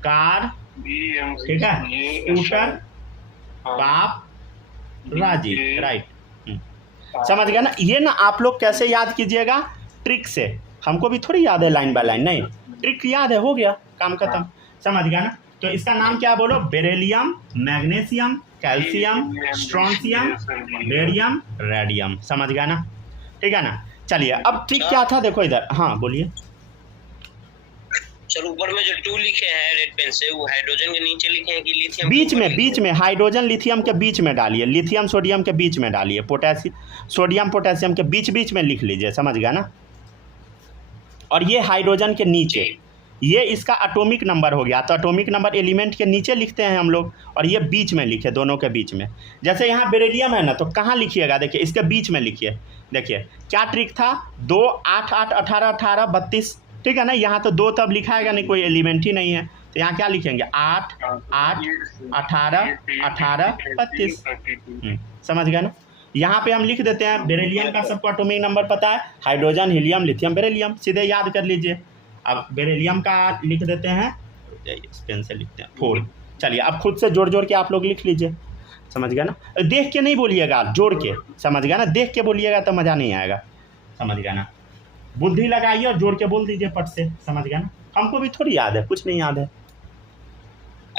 कार ठीक है, स्कूटर बाप राजी, राइट। समझ गया ना। ये ना आप लोग कैसे याद कीजिएगा, ट्रिक से। हमको भी थोड़ी याद है लाइन बाय लाइन, नहीं, ट्रिक याद है, हो गया काम खत्म। समझ गया ना। तो इसका नाम क्या बोलो, beryllium, magnesium, calcium, strontium, barium, radium. समझ गया ना, ठीक है ना। चलिए अब ट्रिक क्या था, देखो इधर, हाँ बोलिए। चलो ऊपर में जो 2 लिखे हैं रेड पेन से, वो हाइड्रोजन के नीचे लिखे हैं कि लिथियम बीच में हाइड्रोजन लिथियम के बीच में डालिए, लिथियम सोडियम के बीच में डालिए, पोटेशियम सोडियम पोटेशियम के बीच में लिख लीजिए। समझ गया ना। और ये हाइड्रोजन के नीचे, ये इसका एटॉमिक नंबर हो गया। तो एटॉमिक नंबर एलिमेंट के नीचे लिखते हैं हम लोग, और ये बीच में लिखे, दोनों के बीच में। जैसे यहाँ बेरिलियम है ना, तो कहाँ लिखिएगा, देखिए इसके बीच में लिखिए। देखिए क्या ट्रिक था, 2 8 8 18 18 32, ठीक है ना। यहाँ तो 2 तब लिखाएगा नहीं, कोई एलिमेंट ही नहीं है, तो यहाँ क्या लिखेंगे, 8 8 18 18 32। समझ गए ना। यहाँ पे हम लिख देते हैं, बेरिलियम का सबको एटॉमिक नंबर पता है, हाइड्रोजन हीलियम लिथियम बेरिलियम, सीधे याद कर लीजिए। अब बेरिलियम का लिख देते हैं, इस पेन से लिखते हैं 4। चलिए अब खुद से जोड़ के आप लोग लिख लीजिए। समझ गया ना। देख के नहीं बोलिएगा, जोड़ के। समझ गया ना, देख के बोलिएगा तो मज़ा नहीं आएगा। समझ गया ना। बुद्धि लगाइए और जोड़ के बोल दीजिए पट से। समझ गया ना। हमको भी थोड़ी याद है, कुछ नहीं याद है।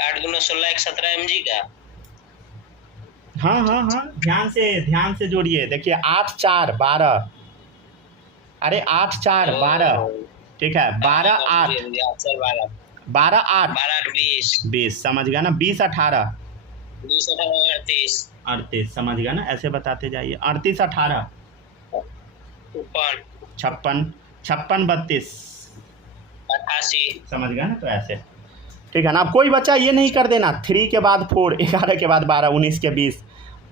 8 × 16 = 17 mg का। हाँ, ध्यान से जोड़िए। देखिए 8 4 12, अरे 8 4 12, ठीक है, 12 8 12 8 20। समझ गया ना। 20 18 38। समझ गया ना। ऐसे बताते जाइए, 38 18 56 56 32 88। समझ गया ना। तो ऐसे, ठीक है ना। अब कोई बच्चा ये नहीं कर देना, 3 के बाद 4, 11 के बाद 12, 19 के 20,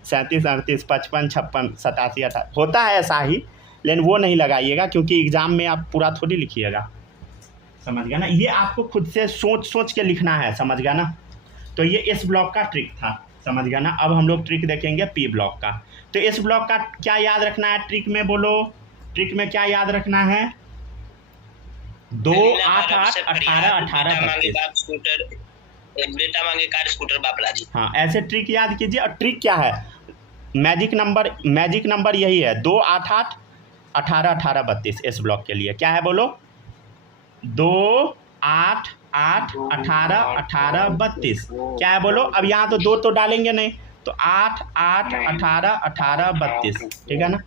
37 38 55 56 87 88, होता है ऐसा ही, लेकिन वो नहीं लगाइएगा, क्योंकि एग्ज़ाम में आप पूरा थोड़ी लिखिएगा। समझ गया ना। ये आपको खुद से सोच के लिखना है। समझ गया ना। तो ये इस ब्लॉक का ट्रिक था। समझ गया ना। अब हम लोग ट्रिक देखेंगे पी ब्लॉक का। तो इस ब्लॉक का क्या याद रखना है ट्रिक में, बोलो। ट्रिक में क्या याद रखना है, 2 8 8 18 18 32। बेटा मांगे कार स्कूटर बाप राजी। हाँ, ऐसे ट्रिक याद कीजिए। और ट्रिक क्या है, मैजिक नंबर यही है, 2 8 8 18 18 32। इस ब्लॉक के लिए क्या है, बोलो। 2 8 8 18 18 32 क्या है, बोलो। अब यहाँ तो 2 तो डालेंगे नहीं, तो 8 8 18 18 32, ठीक है ना।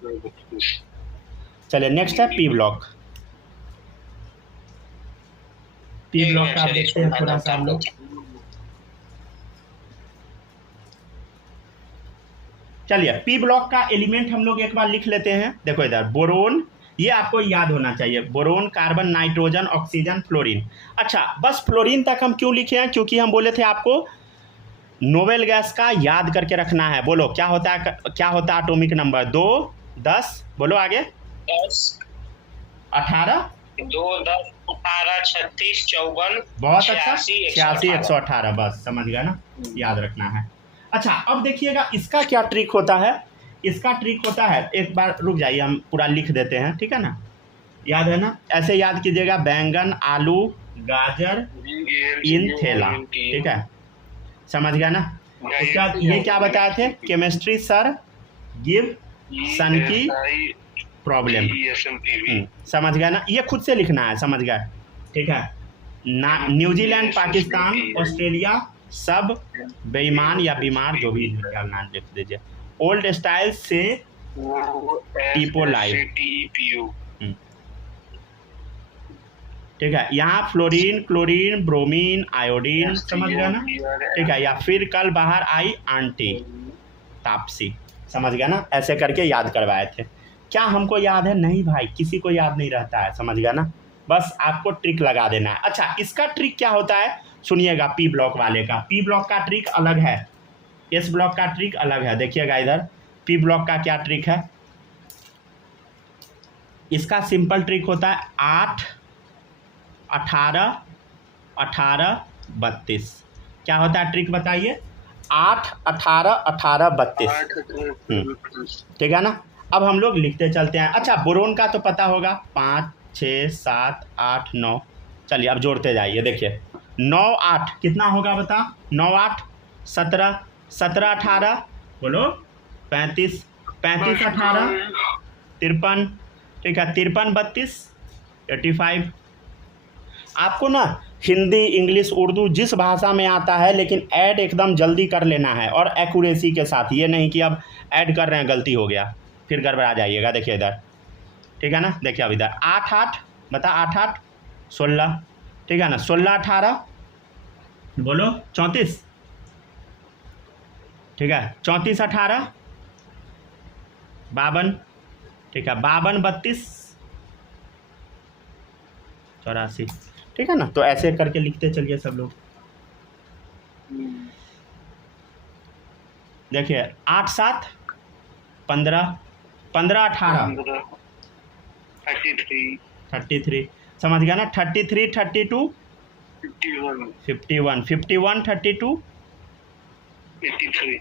चलिए नेक्स्ट है पी ब्लॉक। पी ब्लॉक का आप देखते हैं थोड़ा सा हम लोग। चलिए पी ब्लॉक का एलिमेंट हम लोग एक बार लिख लेते हैं। देखो इधर बोरोन, ये आपको याद होना चाहिए, boron, carbon, nitrogen, oxygen, fluorine. अच्छा, बस फ्लोरीन तक हम क्यों लिखे हैं, क्योंकि हम बोले थे आपको नोबेल गैस का याद करके रखना है। बोलो क्या होता है एटॉमिक नंबर, 2 10, बोलो आगे, 10 18 2 10 18 36 54। बहुत अच्छा, 86 118, बस समझ गया ना, याद रखना है। अच्छा अब देखिएगा इसका क्या ट्रिक होता है। इसका ट्रिक होता है, एक बार रुक जाइए, हम पूरा लिख देते हैं, ठीक है ना। याद है ना, ऐसे याद कीजिएगा, बैंगन, आलू, गाजर, इन थैला, ठीक है। समझ गया ना। उसका ये क्या बताए थे, केमिस्ट्री सर गिव सन की प्रॉब्लम। समझ गया ना। ये खुद से लिखना है, समझ गया, ठीक है ना। न्यूजीलैंड, पाकिस्तान, ऑस्ट्रेलिया सब बेईमान या बीमार, जो भी नाम लिख दीजिए। ओल्ड स्टाइल से टीपो लाइव, ठीक है। यहाँ फ्लोरीन, क्लोरीन, ब्रोमीन, आयोडीन, समझ गया ना, ठीक है। या फिर कल बाहर आई आंटी तापसी, समझ गया ना। ऐसे करके याद करवाए थे। क्या हमको याद है, नहीं भाई, किसी को याद नहीं रहता है। समझ गया ना, बस आपको ट्रिक लगा देना है। अच्छा इसका ट्रिक क्या होता है, सुनिएगा। पी ब्लॉक वाले का, पी ब्लॉक का ट्रिक अलग है, इस ब्लॉक का ट्रिक अलग है। देखिएगा इधर, पी ब्लॉक का क्या ट्रिक है। इसका सिंपल ट्रिक होता है 8 18 18 32। क्या होता है ट्रिक बताइए, 8 18 18 32, ठीक है ना। अब हम लोग लिखते चलते हैं। अच्छा बोरोन का तो पता होगा, 5 6 7 8 9। चलिए अब जोड़ते जाइए। देखिए 9 8 कितना होगा बता? 9 8 17, 17 18 बोलो 35, 35 18 53, ठीक है 53 32 85। आपको ना हिंदी इंग्लिश उर्दू जिस भाषा में आता है, लेकिन ऐड एकदम जल्दी कर लेना है और एक्यूरेसी के साथ। ये नहीं कि अब ऐड कर रहे हैं गलती हो गया फिर गड़बड़ा जाइएगा। देखिए इधर, ठीक है ना, देखिए अब इधर 8 8 बता 8 8 16, ठीक है ना 16 18 बोलो 34, ठीक है 34 18 52, ठीक है 52 32 84, ठीक है ना। तो ऐसे करके लिखते चलिए सब लोग। देखिए 8 7 15 15 18 33, समझ गया ना। 33 32 51 51 32 83।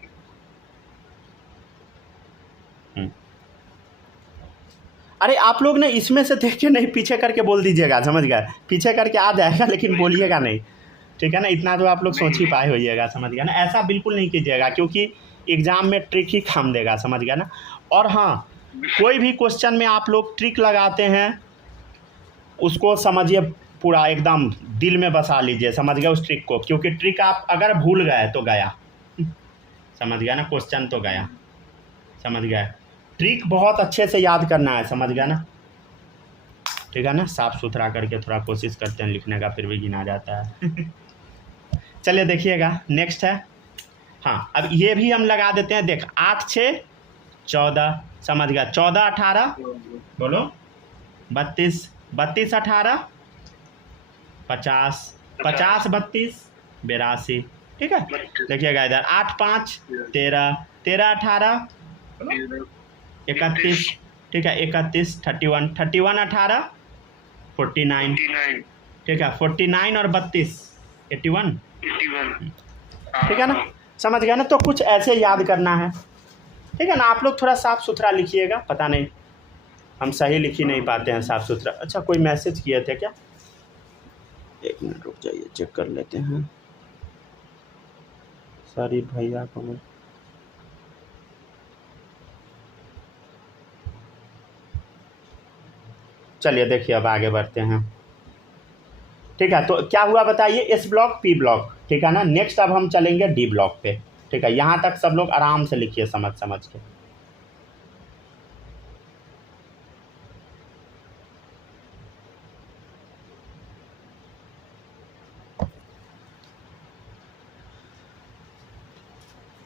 अरे आप लोग ने इसमें से देख के नहीं पीछे करके बोल दीजिएगा, समझ गए? पीछे करके आ जाएगा लेकिन बोलिएगा नहीं, ठीक है ना। इतना तो आप लोग सोच ही पाए होइएगा, समझ गया ना। ऐसा बिल्कुल नहीं कीजिएगा क्योंकि एग्ज़ाम में ट्रिक ही काम देगा, समझ गया ना। और हाँ, कोई भी क्वेश्चन में आप लोग ट्रिक लगाते हैं उसको समझिए पूरा एकदम दिल में बसा लीजिए, समझ गया उस ट्रिक को। क्योंकि ट्रिक आप अगर भूल गए तो गया, समझ गया ना, क्वेश्चन तो गया, समझ गया। ट्रिक बहुत अच्छे से याद करना है, समझ गया ना, ठीक है ना। साफ़ सुथरा करके थोड़ा कोशिश करते हैं लिखने का, फिर भी गिना जाता है। चलिए देखिएगा, नेक्स्ट है। हाँ, अब ये भी हम लगा देते हैं। देख 8 6 14, समझ गया 14 18 बोलो 32 32 18 50 50 32 82, ठीक है। देखिएगा इधर 8 5 13 13 18 31, ठीक है 31 31 31 18 49, ठीक है 49 और 32 81, ठीक है ना, समझ गया ना। तो कुछ ऐसे याद करना है, ठीक है ना। आप लोग थोड़ा साफ़ सुथरा लिखिएगा, पता नहीं हम सही लिख ही नहीं पाते हैं साफ़ सुथरा। अच्छा, कोई मैसेज किए थे क्या? एक मिनट रुक जाइए, चेक कर लेते हैं। सॉरी भैया को, चलिए देखिए अब आगे बढ़ते हैं, ठीक है। तो क्या हुआ बताइए? एस ब्लॉक पी ब्लॉक, ठीक है ना। नेक्स्ट अब हम चलेंगे डी ब्लॉक पे, ठीक है। यहाँ तक सब लोग आराम से लिखिए समझ समझ के।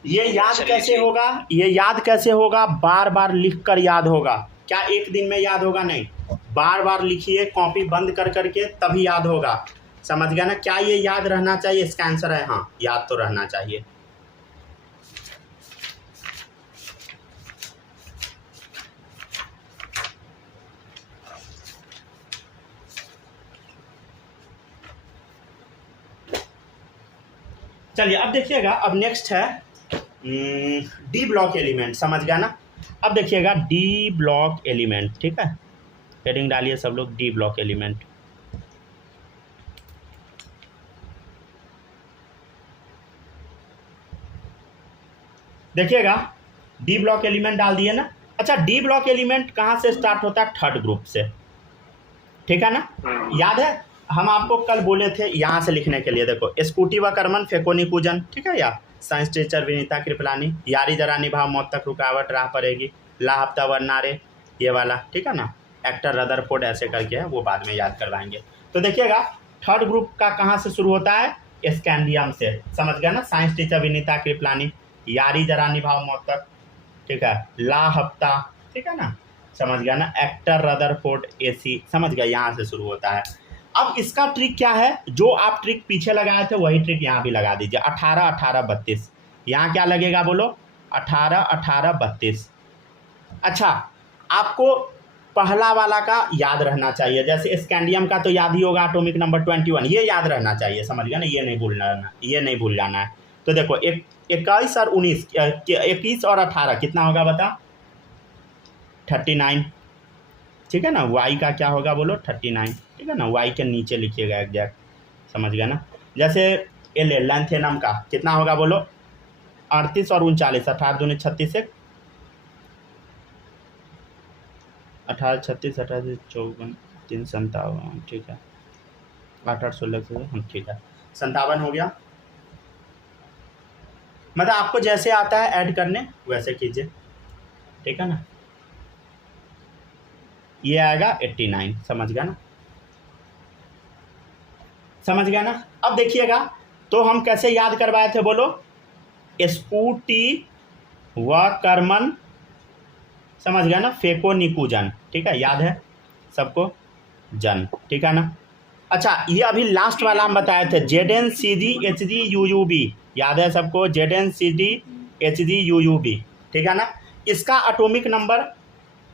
ये याद कैसे होगा? ये याद कैसे होगा? बार बार लिख कर याद होगा। क्या एक दिन में याद होगा? नहीं, बार बार लिखिए, कॉपी बंद कर करके तभी याद होगा, समझ गया ना। क्या ये याद रहना चाहिए? इसका आंसर है हाँ, याद तो रहना चाहिए। चलिए अब देखिएगा, अब नेक्स्ट है डी ब्लॉक एलिमेंट, समझ गया ना। अब देखिएगा डी ब्लॉक एलिमेंट, ठीक है। हेडिंग डालिए सब लोग, डी ब्लॉक एलिमेंट। देखिएगा डी ब्लॉक एलिमेंट डाल दिए ना। अच्छा, डी ब्लॉक एलिमेंट कहाँ से स्टार्ट होता है? थर्ड ग्रुप से, ठीक है ना। याद है हम आपको कल बोले थे यहाँ से लिखने के लिए। देखो स्कूटी व कर्मन फेकोनी पूजन, ठीक है, या साइंस टीचर विनीता कृपलानी, यारी जरा निभाव मौत तक रुकावट राह पड़ेगी, ला हफ्ता वरनारे, ये वाला, ठीक है ना। एक्टर रदरफोर्ड ऐसे करके है, वो बाद में याद करवाएंगे। तो देखिएगा थर्ड ग्रुप का कहाँ से शुरू होता है? स्कैंडियम से, समझ गया ना। साइंस टीचर विनीता कृपलानी, यारी जरा निभाव मौत तक, ठीक है, ला हफ्ता, ठीक है ना, समझ गया ना। एक्टर रदरफोर्ड एसी, समझ गया, यहाँ से शुरू होता है। अब इसका ट्रिक क्या है? जो आप ट्रिक पीछे लगाए थे वही ट्रिक यहाँ भी लगा दीजिए। 18 18 32, यहाँ क्या लगेगा बोलो? 18 18 32। अच्छा, आपको पहला वाला का याद रहना चाहिए, जैसे स्कैंडियम का तो याद ही होगा, एटॉमिक नंबर 21, ये याद रहना चाहिए, समझ गया ना। ये नहीं भूल जाना है। तो देखो 21 और 19, 21 और 18 कितना होगा बता? 39, ठीक है ना। वाई का क्या होगा बोलो? 39, ठीक है ना। वाई के नीचे लिखिएगा एग्जैक्ट, समझ गया ना। जैसे एल लैंथेनम का कितना होगा बोलो, 38 और 39, 18 दूनी 36 से 18 36 18 54 3 57, ठीक है 8 8 16 से ठीक है 57 हो गया। मतलब आपको जैसे आता है ऐड करने वैसे कीजिए, ठीक है ना। ये आएगा 89, समझ गया ना, समझ गया ना। अब देखिएगा तो हम कैसे याद करवाए थे बोलो, स्पूटी व कर्मन, समझ गया ना, फेको निकुजन, ठीक है, याद है सबको, जन, ठीक है ना। अच्छा ये अभी लास्ट वाला हम बताए थे ZnCgHgUUB, याद है सबको, ZnCgHgUUB, ठीक है ना। इसका एटॉमिक नंबर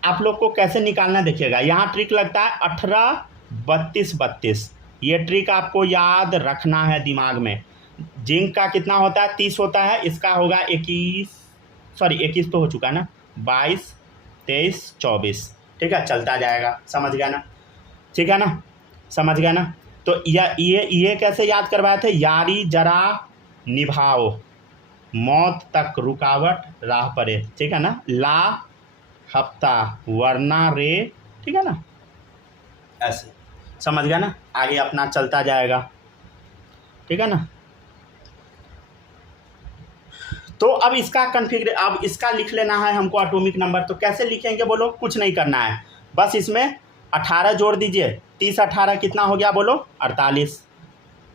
आप लोग को कैसे निकालना देखिएगा, यहाँ ट्रिक लगता है 18 32 32, ये ट्रिक आपको याद रखना है दिमाग में। जिंक का कितना होता है 30 होता है, इसका होगा 21 तो हो चुका ना, 22 23 24, ठीक है, चलता जाएगा, समझ गया ना, ठीक है ना, समझ गया ना। तो ये कैसे याद करवाए थे, यारी जरा निभाओ मौत तक रुकावट राह पड़े, ठीक है ना, ला हफ्ता वरना रे, ठीक है ना, ऐसे समझ गया ना, आगे अपना चलता जाएगा, ठीक है ना। तो अब इसका अब इसका लिख लेना है हमको एटॉमिक नंबर, तो कैसे लिखेंगे बोलो, कुछ नहीं करना है, बस इसमें 18 जोड़ दीजिए, 30 18 कितना हो गया बोलो 48,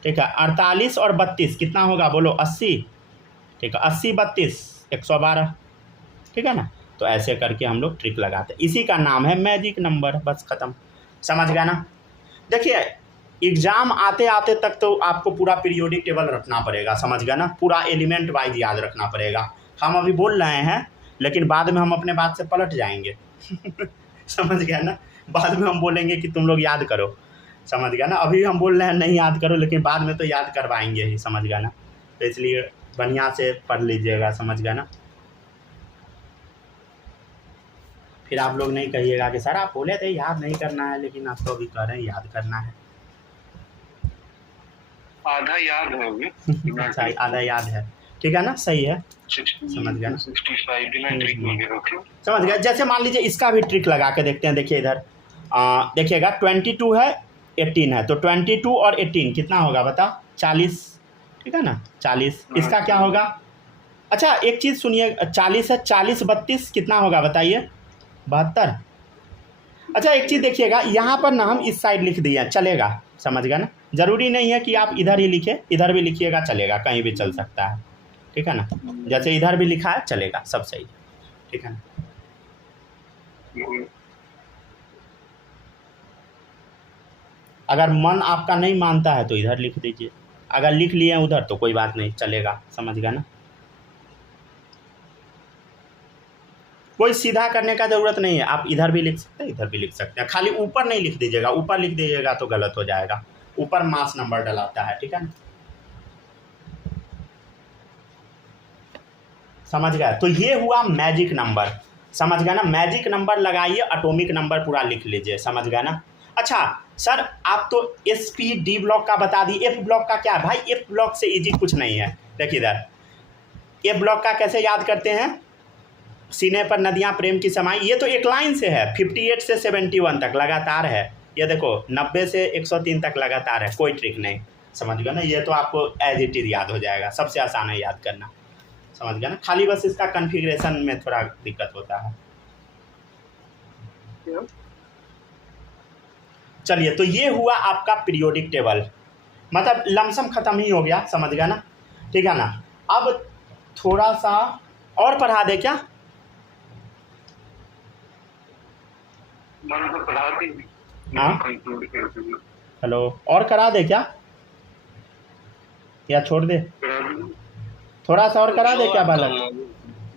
ठीक है, 48 और 32 कितना होगा बोलो 80, ठीक है, 80 32 112, ठीक है ना। तो ऐसे करके हम लोग ट्रिक लगाते, इसी का नाम है मैजिक नंबर, बस ख़त्म, समझ गया ना। देखिए एग्ज़ाम आते आते तक तो आपको पूरा पीरियोडिक टेबल रखना पड़ेगा, समझ गया ना, पूरा एलिमेंट वाइज याद रखना पड़ेगा। हम अभी बोल रहे हैं लेकिन बाद में हम अपने बात से पलट जाएंगे समझ गया ना, बाद में हम बोलेंगे कि तुम लोग याद करो, समझ गया ना। अभी हम बोल रहे हैं नहीं याद करो, लेकिन बाद में तो याद करवाएंगे ही, समझ गया ना। तो इसलिए बढ़िया से पढ़ लीजिएगा, समझ गया ना। फिर आप लोग नहीं कहिएगा कि सर आप बोले थे याद नहीं करना है, लेकिन आप तो अभी कह रहे हैं याद करना है। आधा याद है अभी अच्छा आधा याद है, ठीक है ना, सही है, समझ गया ना, 65 बिना ट्रिक वगैरह के, समझ गया। जैसे मान लीजिए इसका भी ट्रिक लगा के देखते हैं, देखिए इधर देखिएगा 22 है 18 है, तो 22 और 18 कितना होगा बताओ 40, ठीक है ना, 40, इसका क्या होगा। अच्छा एक चीज़ सुनिए, 40 है 40 32 कितना होगा बताइए 72। अच्छा एक चीज़ देखिएगा, यहाँ पर ना हम इस साइड लिख दिए चलेगा, समझ गया ना, ज़रूरी नहीं है कि आप इधर ही लिखे, इधर भी लिखिएगा चलेगा, कहीं भी चल सकता है, ठीक है ना, जैसे इधर भी लिखा है चलेगा, सब सही, ठीक है ना। अगर मन आपका नहीं मानता है तो इधर लिख दीजिए, अगर लिख लिए उधर तो कोई बात नहीं, चलेगा, समझ गया ना। कोई सीधा करने का ज़रूरत नहीं है, आप इधर भी लिख सकते हैं इधर भी लिख सकते हैं, खाली ऊपर नहीं लिख दीजिएगा, ऊपर लिख दीजिएगा तो गलत हो जाएगा, ऊपर मास नंबर डलाता है, ठीक है ना, समझ गया। तो ये हुआ मैजिक नंबर, समझ गया ना, मैजिक नंबर लगाइए, एटॉमिक नंबर पूरा लिख लीजिए, समझ गया ना। अच्छा सर आप तो SP-D ब्लॉक का बता दी, F ब्लॉक का क्या है भाई, F ब्लॉक से इजी कुछ नहीं है। देखिए इधर F ब्लॉक का कैसे याद करते हैं, सीने पर नदियाँ प्रेम की समाई, ये तो एक लाइन से है, 58 से 71 तक लगातार है, ये देखो 90 से 103 तक लगातार है, कोई ट्रिक नहीं, समझ गया ना। ये तो आपको एज इट इज याद हो जाएगा, सबसे आसान है याद करना, समझ गया ना, खाली बस इसका कॉन्फ़िगरेशन में थोड़ा दिक्कत होता है। चलिए तो ये हुआ आपका पीरियोडिक टेबल, मतलब लमसम ख़त्म ही हो गया, समझ गया ना, ठीक है ना। अब थोड़ा सा और पढ़ा दे क्या, मैंने तो पढ़ा दी, हाँ कंक्लूड कर दिया, हेलो, और करा दे क्या या छोड़ दे, करा दी, थोड़ा सा और करा दे क्या बालक,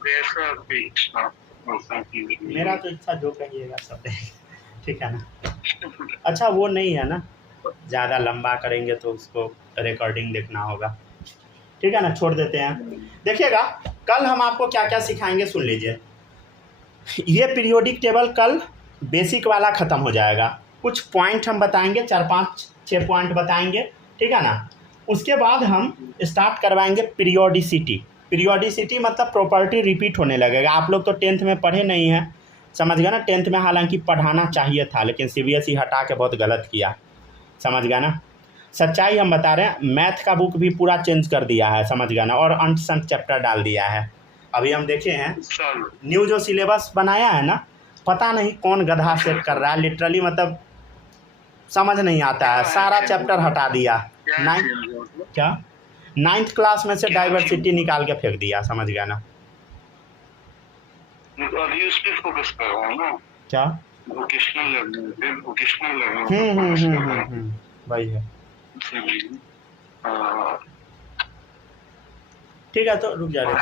जैसा आपकी इच्छा वैसा कीजिए। मेरा तो इच्छा जो कहिएगा सब ठीक है ना। अच्छा वो नहीं है ना, ज़्यादा लंबा करेंगे तो उसको रिकॉर्डिंग देखना होगा, ठीक है ना, छोड़ देते हैं। देखिएगा कल हम आपको क्या क्या सिखाएंगे सुन लीजिए, ये पीरियोडिक टेबल कल बेसिक वाला ख़त्म हो जाएगा, कुछ पॉइंट हम बताएंगे, 4 5 6 पॉइंट बताएंगे, ठीक है ना। उसके बाद हम स्टार्ट करवाएंगे पीरियोडिसिटी। पीरियोडिसिटी मतलब प्रॉपर्टी रिपीट होने लगेगा। आप लोग तो 10th में पढ़े नहीं हैं, समझ गए ना। 10th में हालांकि पढ़ाना चाहिए था, लेकिन CBSE हटा के बहुत गलत किया, समझ गया ना। सच्चाई हम बता रहे हैं, मैथ का बुक भी पूरा चेंज कर दिया है, समझ गया ना, और अंट संट चैप्टर डाल दिया है। अभी हम देखे हैं चलो न्यू जो सिलेबस बनाया है ना, पता नहीं कौन गधा सेट कर रहा है, लिटरली मतलब समझ नहीं आता है, सारा चैप्टर हटा दिया। क्या नाइन्थ change हुआ मतलब? क्या 9th क्लास में से डाइवर्सिटी निकाल के फेंक दिया, समझ गया ना। तो अभी उस पर फोकस कर रहा हूँ ना, क्या वोकेशनल लर्निंग फोकस कर रहा हूँ। वही है। इसीलिए, हाँ। ठीक है, तो रुक जा रहे